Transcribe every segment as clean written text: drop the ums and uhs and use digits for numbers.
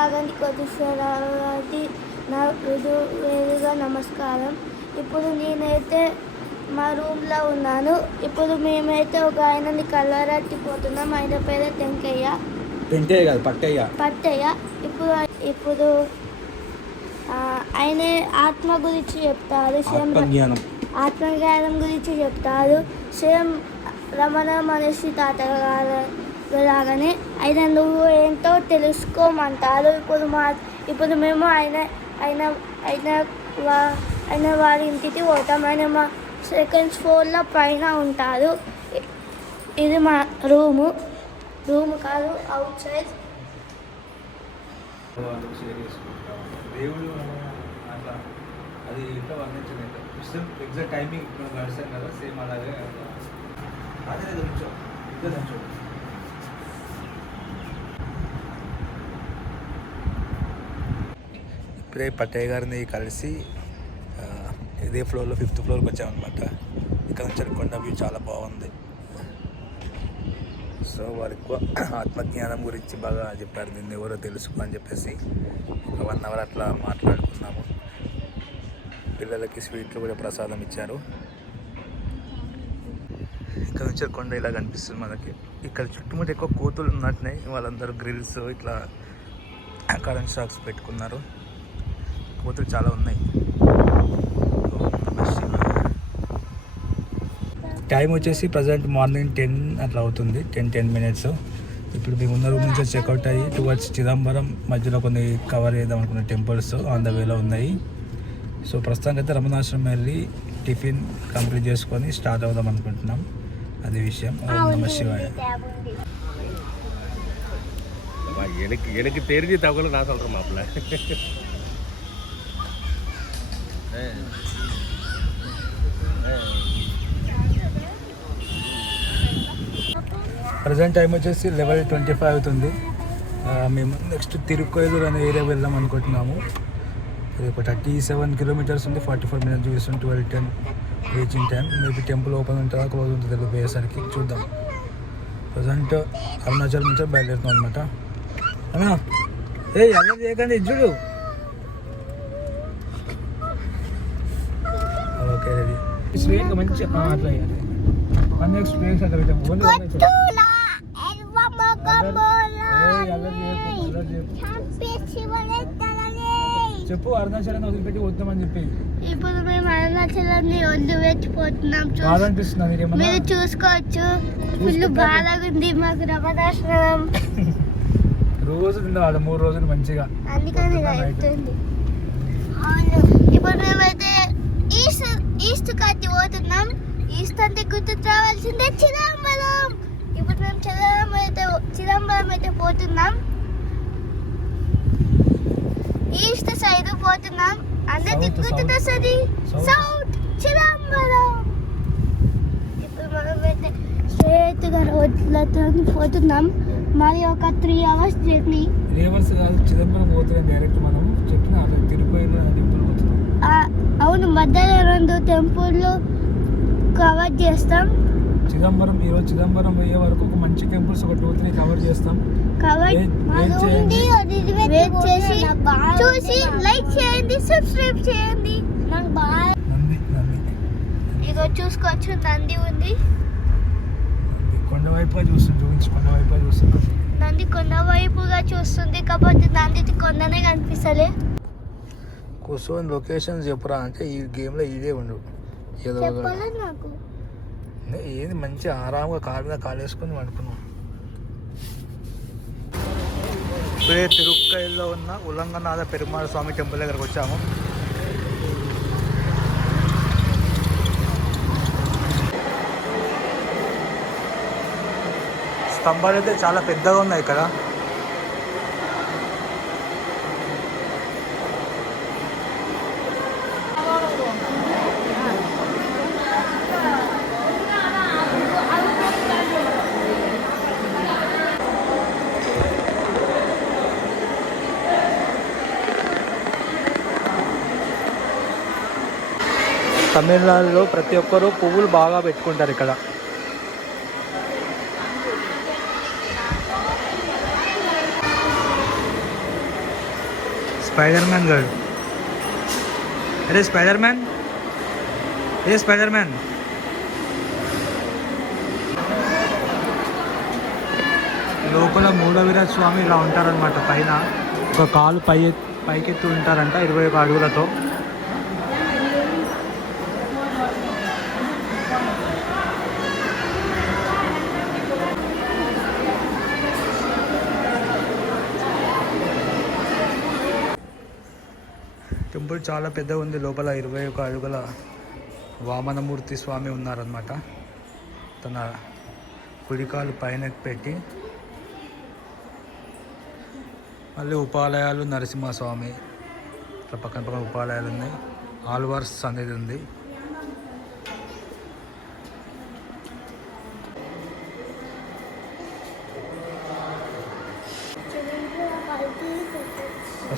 నాగంటి కోటేశ్వరరావుకి నా వేరుగా నమస్కారం. ఇప్పుడు నేనైతే మా రూమ్లో ఉన్నాను. ఇప్పుడు మేమైతే ఒక ఆయనని కలవరట్టిపోతున్నాం. ఆయన పేరు టెంకయ్య కాదు పట్టయ్య. ఇప్పుడు ఆయన ఆత్మ గురించి చెప్తారు, ఆత్మజ్ఞానం గురించి చెప్తారు. సేమ్ రమణ మహర్షి తాతగానే ఆయన నువ్వు ఏంటో తెలుసుకోమంటారు. ఇప్పుడు మేము ఆయన వారి ఇంటికి పోతాం. ఆయన మా సెకండ్ ఫ్లోర్లో పైన ఉంటారు. ఇది మా రూము కాదు, అవుట్ సైడ్. దేవుడు అట్లా అది ఎట్లా వర్ణించింది ఎగ్జాక్ట్ టైమింగ్ మనం గడిచాం కదా, సేమ్ అలాగే అదే నిమిషం ఇప్పుడే పట్టయ్య గారిని కలిసి ఇదే ఫ్లోర్లో 5th ఫ్లోర్కి వచ్చామన్నమాట. ఇక్కడ నుంచి కొండ వ్యూ చాలా బాగుంది. సో వారు ఎక్కువ ఆత్మజ్ఞానం గురించి బాగా చెప్పారు. దీన్ని ఎవరో తెలుసుకో అని చెప్పేసి ఒక 1 అవర్ అట్లా మాట్లాడుకున్నాము. పిల్లలకి స్వీట్లు కూడా ప్రసాదం ఇచ్చారు. ఇక్కడ నుంచి కొండ ఇలా కనిపిస్తుంది మనకి. ఇక్కడ చుట్టుముట్టు ఎక్కువ కోతులు ఉన్నట్టున్నాయి. వాళ్ళందరూ గ్రిల్స్ ఇట్లా కరెంట్ షాక్స్ పెట్టుకున్నారు. కోతులు చాలా ఉన్నాయి. టైం వచ్చేసి ప్రజెంట్ మార్నింగ్ 10 అట్లా అవుతుంది, 10 minutes. ఇప్పుడు మేము ఉన్న రూమ్ నుంచి చెక్అవుట్ అయ్యి టువర్డ్స్ చిదంబరం మధ్యలో కొన్ని కవర్ చేద్దాం అనుకున్న టెంపుల్స్ ఆన్ ద వేలో ఉన్నాయి. సో ప్రస్తుతానికి అయితే రమణాశ్రమం వెళ్ళి టిఫిన్ కంప్లీట్ చేసుకొని స్టార్ట్ అవుదాం అనుకుంటున్నాం. అది విషయం. నమ శివాయ. எனக்கு தெரிஞ்சு தகவலை நான் சொல்கிறேன் மாப்பிள்ள. ప్రజెంట్ టైం వచ్చేసి 11:25 అవుతుంది. మేము నెక్స్ట్ తిరుక్కోయిలూరు అనే ఏరియా వెళ్దాం అనుకుంటున్నాము. అది ఒక 37 kilometers ఉంది. 44 minutes చూపిస్తుంది. 12:10 reaching time. Maybe temple open ఉంటుందా క్లోజ్ ఉంటుంది తెలుగు పోయేసరికి చూద్దాం. ప్రజెంట్ అరుణాచల్ నుంచి బయలుదేరుతాం అనమాట. అన్నా అలా చేయకండి చూడు. Okay ready. స్ట్రేట్గా మంచి అట్లా అన్నీ స్ట్రేట్స్ అట్లా పెట్టాము. చెప్పు అరుణాచలాన్ని వదిలిపెట్టి వద్దామని చెప్పి. ఇప్పుడు మేము అరుణాచలాన్ని వదిలిపెట్టిపోతున్నాం. మీరు చూసుకోవచ్చు. ఫుల్ బాగా ఉంది మాకు రమణాశ్రమం. రోజు తిందాం 3 రోజులు మంచిగా. అందుకని ఇప్పుడు మేమైతే ఈస్ట్ కట్టి పోతున్నాం. ఈస్ట్ అంటే గుర్తుకు రావాల్సిందే చిదంబరం. ఇప్పుడు మేము చిదంబరం అయితే పోతున్నాం. ఈస్ట్ సైడ్ పోతున్నాం. అందరికి గుర్తుకొస్తుంది సౌత్ చిదంబరం. ఇప్పుడు మనమైతే స్ట్రేట్గా రోడ్లతో పోతున్నాం. మరి ఒక 3 hours జర్నీ. రివర్స్ కాదు, చిదంబరం పోతున్నాం డైరెక్ట్. మనం చెప్పిన తిరుపతిలో టెంపుల్ పోతున్నాం. అవును, మధ్యలో 2 టెంపుల్లు కవర్ చేస్తాం. చిదంబరం ఈరోజు చిదంబరం పోయే వరకు ఒక మంచి టెంపుల్స్ ఒక 2-3 కవర్ చేస్తాం. వెయిట్ చేసి చూసి లైక్ చేయండి, సబ్స్క్రైబ్ చేయండి. ఇగో చూసుకోవచ్చు, నంది ఉంది. కొండ వైపుగా చూస్తున్నాం. నంది కొండ వైపుగా చూస్తుంది కాబట్టి నంది కొండనే కనిపిస్తలే. కూర్చొని లొకేషన్ చెప్పురా అంటే ఈ గేమ్లో ఇదే ఉండు. ఏదో నాకు ఏది మంచి ఆరాంగా కాలు మీద కాలు వేసుకొని పడుకున్నాం. ఇప్పుడే తిరుక్కైలో ఉన్న ఉల్లంఘనాథ పెరుమాళ స్వామి టెంపుల్ దగ్గరకు వచ్చాము. స్తంభాలు అయితే చాలా పెద్దగా ఉన్నాయి ఇక్కడ. తమిళనాడులో ప్రతి ఒక్కరూ పువ్వులు బాగా పెట్టుకుంటారు ఇక్కడ. స్పైడర్ మ్యాన్ గాడు. అరే స్పైడర్ మ్యాన్, ఏ స్పైడర్ మ్యాన్. లోపల మూడవీర స్వామి ఇలా ఉంటారనమాట. పైన ఒక కాలు పైకెత్తి ఉంటారంట 21 అడుగులతో. టెంపుల్ చాలా పెద్దగా ఉంది. లోపల 21 అడుగుల వామనమూర్తి స్వామి ఉన్నారనమాట. తన కుడికాలు పైన పెట్టి, మళ్ళీ ఉపాలయాలు నరసింహస్వామి ఇట్లా పక్కన పక్కన ఉపాలయాలు ఉన్నాయి. ఆల్వార్స్ అనేది ఉంది.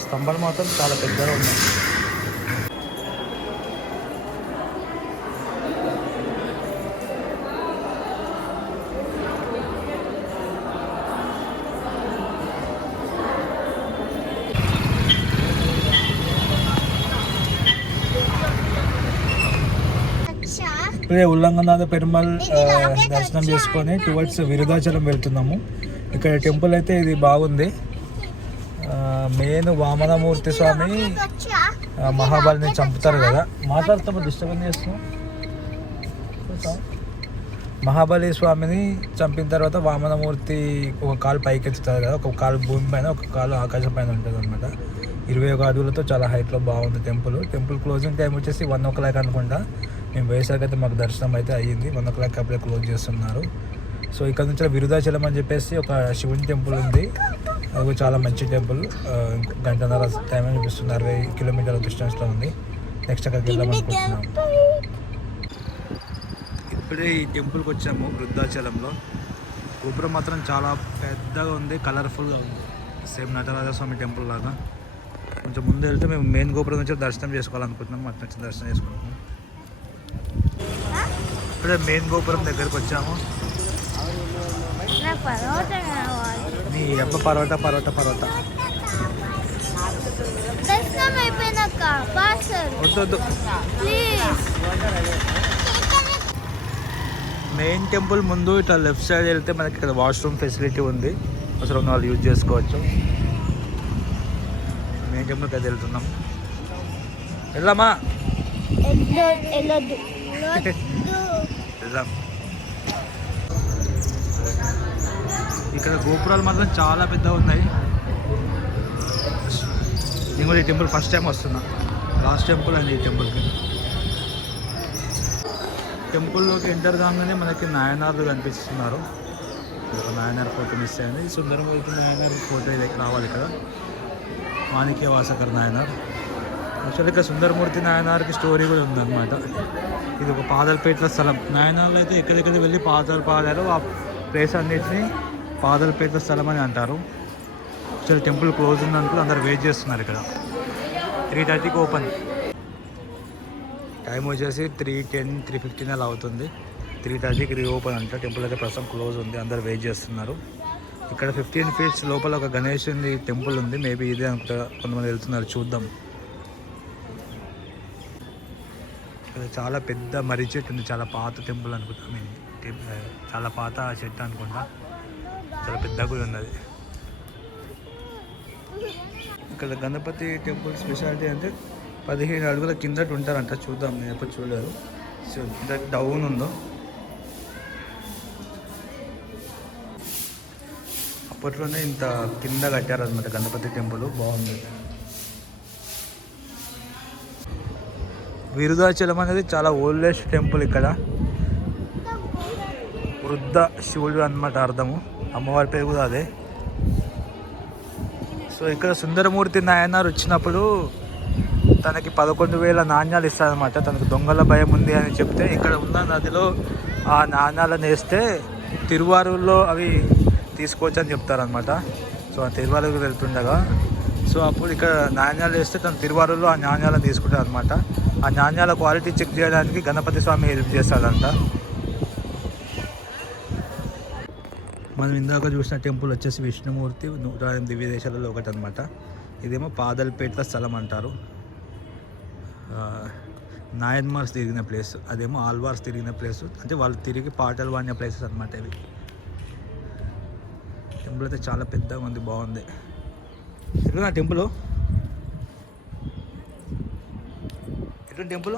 స్తంభాలు మాత్రం చాలా పెద్దగా ఉన్నాయి. ఇప్పుడే ఉల్లంఘనాథ పెరుమాళ్ దర్శనం చేసుకొని టువర్డ్స్ విరుదాచలం వెళ్తున్నాము. ఇక్కడ టెంపుల్ అయితే ఇది బాగుంది. మెయిన్ వామనమూర్తి స్వామి మహాబలిని చంపుతారు కదా. మాట్లాడుతాము, డిస్టర్బెన్స్ చేస్తున్నాం. మహాబలి స్వామిని చంపిన తర్వాత వామనమూర్తి ఒక కాలు పైకెత్తుతారు కదా. ఒక కాలు భూమి పైన, ఒక కాలు ఆకాశం పైన ఉంటుంది అనమాట. 21 అడుగులతో చాలా హైట్లో బాగుంది టెంపుల్. టెంపుల్ క్లోజింగ్ టైం వచ్చేసి 1 o'clock అనుకుంటా. మేము పోయేసరికి అయితే మాకు దర్శనం అయితే అయ్యింది. 1 o'clock అప్పుడే క్లోజ్ చేస్తున్నారు. సో ఇక్కడ నుంచి విరుదాచలం అని చెప్పేసి ఒక శివుని టెంపుల్ ఉంది. అది చాలా మంచి టెంపుల్. గంటన్నర టైం చూపిస్తుంది. 60 కిలోమీటర్ల డిస్టెన్స్లో ఉంది. నెక్స్ట్ అక్కడికి వెళ్దామనుకుంటున్నాం. ఇప్పుడే ఈ టెంపుల్కి వచ్చాము వృద్ధాచలంలో. గోపురం మాత్రం చాలా పెద్దగా ఉంది, కలర్ఫుల్గా ఉంది. సేమ్ నటరాజస్వామి టెంపుల్ లాగా. కొంచెం ముందు వెళ్తే మేము మెయిన్ గోపురం నుంచి దర్శనం చేసుకోవాలనుకుంటున్నాం. అటు నుంచి దర్శనం చేసుకుంటున్నాం. ఇప్పుడే మెయిన్ గోపురం దగ్గరకు వచ్చాము. నీ అబ్బ పరోటా పరోటా పరోటా వద్దు. మెయిన్ టెంపుల్ ముందు ఇట్లా లెఫ్ట్ సైడ్ వెళ్తే మనకి ఇక్కడ వాష్రూమ్ ఫెసిలిటీ ఉంది. అవసరం వాళ్ళు యూజ్ చేసుకోవచ్చు. మెయిన్ టెంపుల్కి అయితే వెళ్తున్నాం. వెళ్దామా? వెళ్దాం. ఇక్కడ గోపురాలు మాత్రం చాలా పెద్దగా ఉన్నాయి. నేను కూడా ఈ టెంపుల్ ఫస్ట్ టైం వస్తున్నా. లాస్ట్ టెంపుల్ అండి ఈ టెంపుల్కి. టెంపుల్లోకి ఎంటర్ కాగానే మనకి నాయనార్లు కనిపిస్తున్నారు. ఒక నాయనార్ ఫోటో మిస్ అయింది. సుందరమూర్తి నాయనార్ ఫోటో ఇది రావాలి ఇక్కడ. మాణిక్య వాసకర్ నాయనార్. యాక్చువల్లీ ఇక్కడ సుందరమూర్తి నాయనార్కి స్టోరీ కూడా ఉందన్నమాట. ఇది ఒక పాదలపేటల స్థలం. నాయనార్లు అయితే ఎక్కడెక్కడ వెళ్ళి పాదాలు ఆ ప్లేస్ అన్నిటిని పాదలపేటల స్థలం అని అంటారు. యాక్చువల్లీ టెంపుల్ క్లోజ్ ఉందనుకో అందరు వెయిట్ చేస్తున్నారు ఇక్కడ. 3:30కి ఓపెన్. టైం వచ్చేసి 3:10, 3:15 అలా అవుతుంది. 3:30కి రీఓపెన్ అంట. టెంపుల్ అయితే ప్రస్తుతం క్లోజ్ ఉంది. అందరు వెయిట్ చేస్తున్నారు. ఇక్కడ 15 feet లోపల ఒక గణేశుని టెంపుల్ ఉంది. మేబీ ఇదే అనుకుంటా. కొంతమంది వెళ్తున్నారు, చూద్దాం. ఇక్కడ చాలా పెద్ద మర్రి చెట్టు ఉంది. చాలా పాత టెంపుల్ అనుకుంటా. చాలా పాత చెట్టు అనుకుంటా. చాలా పెద్దగా కూడా ఉన్నది. ఇక్కడ గణపతి టెంపుల్ స్పెషాలిటీ అంటే 15 అడుగుల కిందట ఉంటారంట. చూద్దాం, నేను ఎప్పుడు చూడలేదు. సో ఇంత డౌన్ ఉందో. అప్పట్లోనే ఇంత కింద కట్టారనమాట గణపతి టెంపుల్. బాగుంది. విరుదాచలం అనేది చాలా ఓల్డెస్ట్ టెంపుల్. ఇక్కడ వృద్ధ శివుడు అన్నమాట అర్థము. అమ్మవారి పేరు కూడా అదే. సో ఇక్కడ సుందరమూర్తి నాయనార్ వచ్చినప్పుడు తనకి 11,000 నాణ్యాలు ఇస్తారనమాట. తనకు దొంగల భయం ఉంది అని చెప్తే ఇక్కడ ఉన్న నదిలో ఆ నాణ్యాలను వేస్తే తిరువారూరులో అవి తీసుకోవచ్చు అని చెప్తారనమాట. సో ఆ తిరువారూరు వెళ్తుండగా సో అప్పుడు ఇక్కడ నాణ్యాలు వేస్తే తను తిరువారూరులో ఆ నాణ్యాలను తీసుకుంటారు అనమాట. ఆ నాణ్యాల క్వాలిటీ చెక్ చేయడానికి గణపతి స్వామి హెల్ప్ చేస్తాడంట. మనం ఇందాక చూసిన టెంపుల్ వచ్చేసి విష్ణుమూర్తి 108 దివ్య దేశాలలో ఒకటి అనమాట. ఇదేమో పాదల్పేట స్థలం అంటారు. నాయన్మార్స్ తిరిగిన ప్లేస్, అదేమో ఆల్వార్స్ తిరిగిన ప్లేస్. అంటే వాళ్ళు తిరిగి పాటలు పాడిన ప్లేసెస్ అనమాట ఇవి. టెంపుల్ అయితే చాలా పెద్దగా ఉంది, బాగుంది. ఎట్లా టెంపుల్, ఎట్లా టెంపుల్?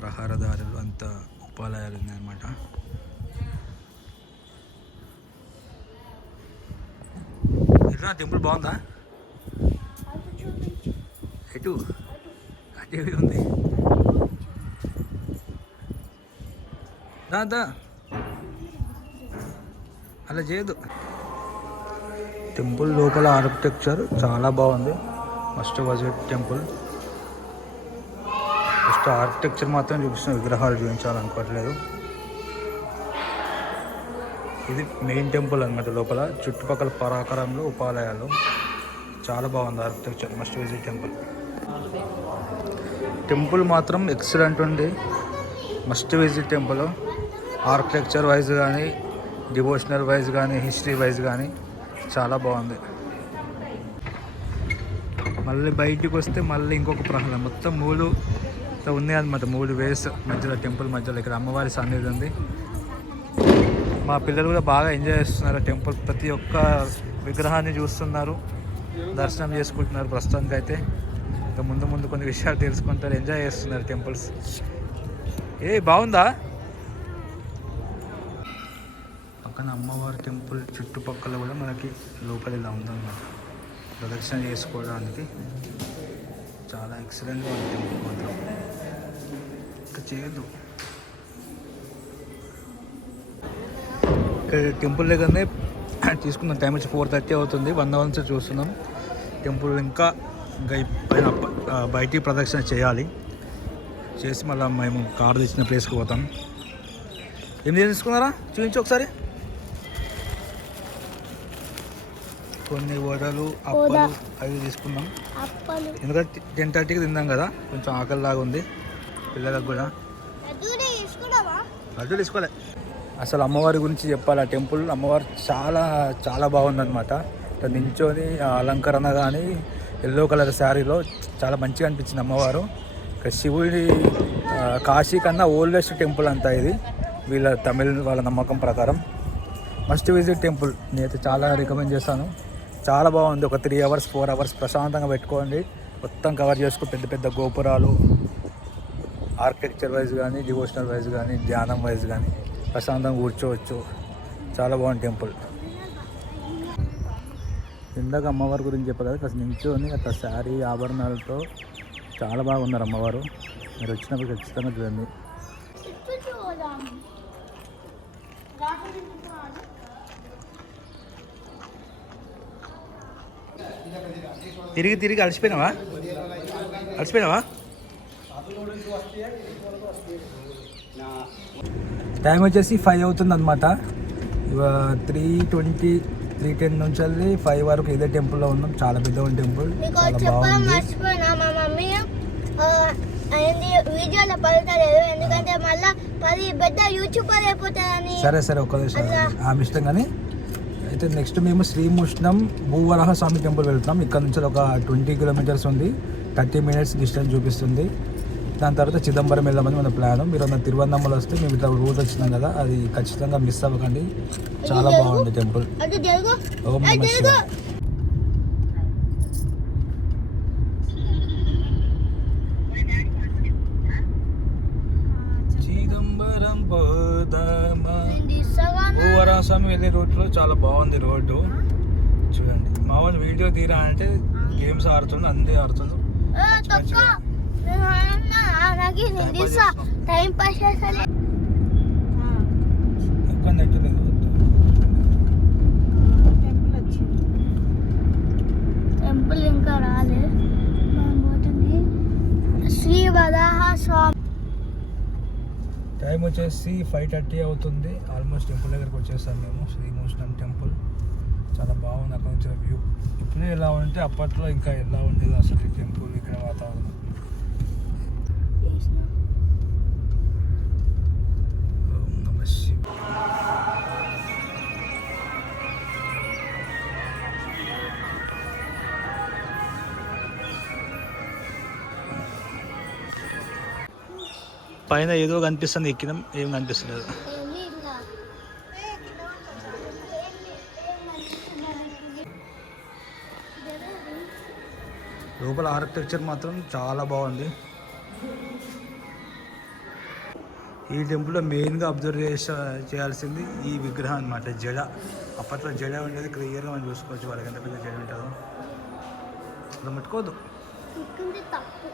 ప్రహారదారులు అంతా ఉపాలయాలు ఉన్నాయన్నమాట. ఎట్లా టెంపుల్ బాగుందా? ఎటు అటే ఉంది. దా అలా చేయదు. టెంపుల్ లోపల ఆర్కిటెక్చర్ చాలా బాగుంది. Must visit temple. First architecture మాత్రం చూపిస్తున్న, విగ్రహాలు చూపించాలనుకోవట్లేదు. ఇది మెయిన్ టెంపుల్ అనమాట. లోపల చుట్టుపక్కల పరాకరంలో ఉపాలయాలు. చాలా బాగుంది architecture. Must visit temple. Temple మాత్రం ఎక్సలెంట్ ఉంది. Must visit temple. Architecture wise కానీ, డివోషనల్ వైజ్ కానీ, హిస్టరీ వైజ్ కానీ చాలా బాగుంది. మళ్ళీ బయటికి వస్తే మళ్ళీ ఇంకొక ప్రహ్లాదం. మొత్తం 3 ఉన్నాయి అనమాట. 3 వేస్ మధ్యలో, టెంపుల్ మధ్యలో. ఇక్కడ అమ్మవారి సన్నిధి ఉంది. మా పిల్లలు కూడా బాగా ఎంజాయ్ చేస్తున్నారు టెంపుల్. ప్రతి ఒక్క విగ్రహాన్ని చూస్తున్నారు, దర్శనం చేసుకుంటున్నారు. ప్రస్తుతానికి అయితే ఇంకా ముందు ముందు కొన్ని విషయాలు తెలుసుకుంటారు, ఎంజాయ్ చేస్తున్నారు టెంపుల్స్. బాగుందా? పక్కన అమ్మవారి టెంపుల్ చుట్టుపక్కల కూడా మనకి లోపల ఇలా ఉందన్నమాట. ప్రదక్షిణ చేసుకోవడానికి చాలా ఎక్సలెంట్గా ఉంది టెంపుల్ మాత్రం. ఇంకా చేయదు. ఇక్కడ టెంపుల్ దగ్గరనే తీసుకున్న టైం వచ్చి 4:30 అవుతుంది. 1 hour నుంచి చూస్తున్నాం. టెంపుల్ ఇంకా పైన బయటికి ప్రదక్షిణ చేయాలి. చేసి మళ్ళీ మేము కారు తెచ్చిన ప్లేస్కి పోతాం. ఏం తీసుకున్నారా చూపించి ఒకసారి. కొన్ని వడలు, అప్పలు అవి తీసుకున్నాం. ఎందుకంటే 10:30కి తిందాం కదా, కొంచెం ఆకలిలాగా ఉంది పిల్లలకు కూడా. లడ్డు తీసుకోలే. అసలు అమ్మవారి గురించి చెప్పాలి. ఆ టెంపుల్ అమ్మవారు చాలా చాలా బాగుందన్నమాట. నించొని అలంకరణ కానీ, ఎల్లో కలర్ శారీలో చాలా మంచిగా అనిపించింది అమ్మవారు. ఇక్కడ శివుడి కాశీ కన్నా ఓల్డెస్ట్ టెంపుల్ అంతా ఇది, వీళ్ళ తమిళ వాళ్ళ నమ్మకం ప్రకారం. Must visit temple. నేనైతే చాలా రికమెండ్ చేస్తాను. చాలా బాగుంది. ఒక 3 hours 4 hours ప్రశాంతంగా పెట్టుకోండి. మొత్తం కవర్ చేసుకో. పెద్ద పెద్ద గోపురాలు, ఆర్కిటెక్చర్ వైజ్ కానీ, డివోషనల్ వైజ్ కానీ, ధ్యానం వైజ్ కానీ ప్రశాంతంగా కూర్చోవచ్చు. చాలా బాగుంది టెంపుల్. ఇందాక అమ్మవారి గురించి చెప్పారు కదా, కాస్త నించొని అట్లా శారీ ఆభరణాలతో చాలా బాగున్నారు అమ్మవారు. మీరు వచ్చినప్పుడు ఖచ్చితంగా చూడండి. తిరిగి తిరిగి అలసిపోయినావా? టైం వచ్చేసి 5 అవుతుంది అనమాట. 3:20 3:10 నుంచి వెళ్ళి 5 వరకు ఇదే టెంపుల్లో ఉన్నాం. చాలా పెద్ద ఉంది టెంపుల్, చాలా బాగుంది. వీడియోలో పడతలేదు ఎందుకంటే మళ్ళీ 10 పెద్ద యూట్యూబర్ అయిపోతారని. సరే ఒక్క నిమిషం, ఆ ఇష్టం. కానీ అయితే నెక్స్ట్ మేము శ్రీముష్ణం భూవరాహ స్వామి టెంపుల్ వెళ్తున్నాం. ఇక్కడ నుంచి ఒక 20 kilometers ఉంది. 30 minutes డిస్టెన్స్ చూపిస్తుంది. దాని తర్వాత చిదంబరం వెళ్ళామని మన ప్లాన్. మీరు అన్న తిరువన్నమల వస్తే మేము ఇట్లా రూట్ వచ్చినాం కదా, అది ఖచ్చితంగా మిస్ అవ్వకండి. చాలా బాగుంది టెంపుల్. ఓం నమః శివాయ. చిదంబరం భూవరాస్వామి వెళ్ళే రోడ్లో చాలా బాగుంది రోడ్డు. చూడండి, మా వాళ్ళు వీడియో తీరా అంటే గేమ్స్ ఆడుతుండు, అందే ఆడుతుండు. టెంపుల్ ఇంకా రాలే. శ్రీ వరాహ స్వామి. టైం వచ్చేసి 5:30 అవుతుంది. ఆల్మోస్ట్ టెంపుల్ దగ్గరకు వచ్చేసాం మేము. శ్రీముష్ణం టెంపుల్ చాలా బాగుంది. అక్కడ నుంచి వ్యూ ఇప్పుడే ఎలా ఉంటే అప్పట్లో ఇంకా ఎలా ఉండేది అసలు ఈ టెంపుల్, ఇక్కడ వాతావరణం. ఓం నమః శివాయ. పైన ఏదో కనిపిస్తుంది, ఎక్కినాం ఏం కనిపిస్తలేదు. ఏంది ఇట్లా? లోపల ఆర్కిటెక్చర్ మాత్రం చాలా బాగుంది. ఈ టెంపుల్లో మెయిన్గా అబ్జర్వ్ చేయాల్సింది ఈ విగ్రహం అనమాట, జడ. అప్పట్లో జడ ఉండేది, క్లియర్గా మనం చూసుకోవచ్చు వాళ్ళకి ఎంత పెద్ద జడ ఉంటుందో. అలా ముట్టుకోవద్దు. ముట్టుకుంటే తప్పు.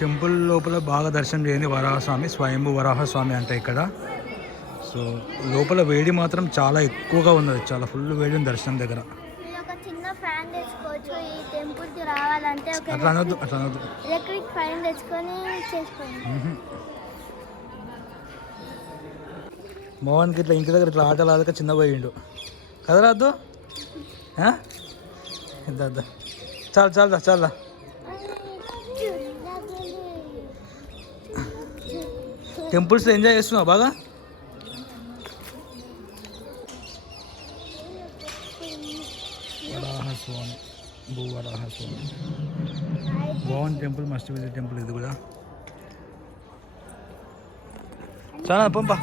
టెంపుల్ లోపల బాగా దర్శనం చేయండి వరాహస్వామి, స్వయంభూ వరాహస్వామి అంటే ఇక్కడ. సో లోపల వేడి మాత్రం చాలా ఎక్కువగా ఉన్నది, చాలా ఫుల్ వేడి ఉంది దర్శనం దగ్గర. మీరు ఒక చిన్న ఫ్యాన్ తెచ్చుకోవచ్చు ఈ టెంపుల్కి రావాలంటే. ఒక అట్లా అనొద్దు, అట్లా అనొద్దు. ఎలక్ట్రిక్ ఫ్యాన్ తెచ్చుకొని చేసుకోండి. మోహన్కి ఇట్లా ఇంటి దగ్గర ఇట్లా ఆటలు ఆడక చిన్న పోయిండు కదరా. అద్దు ఎంత చాలు చాలు చాలా. టెంపుల్స్లో ఎంజాయ్ చేస్తున్నావు బాగా. వరాహస్వామి, భూ వరాహస్వామి బాగుంది టెంపుల్, మస్ట్ విజిట్ టెంపుల్ ఇది కూడా. చాలా పంపా.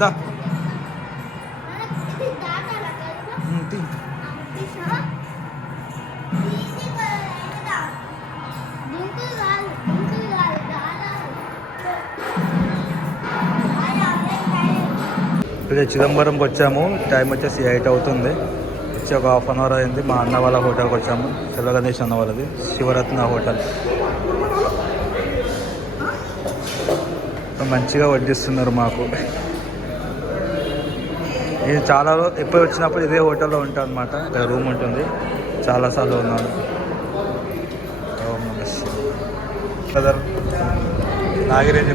దా ఇప్పుడే చిదంబరంకి వచ్చాము. టైం వచ్చేసి 8 అవుతుంది. వచ్చి ఒక హాఫ్ అన్ అవర్ అయింది. మా అన్న వాళ్ళ హోటల్కి వచ్చాము, సెల్వ గణేష్ అన్న వాళ్ళది, శివరత్న హోటల్. మంచిగా వడ్డిస్తున్నారు మాకు. నేను చాలా ఎప్పుడు వచ్చినప్పుడు ఇదే హోటల్లో ఉంటాను అనమాట. ఇక్కడ రూమ్ ఉంటుంది, చాలాసార్లు ఉన్నాను. బ్రదర్ నాగిరేజు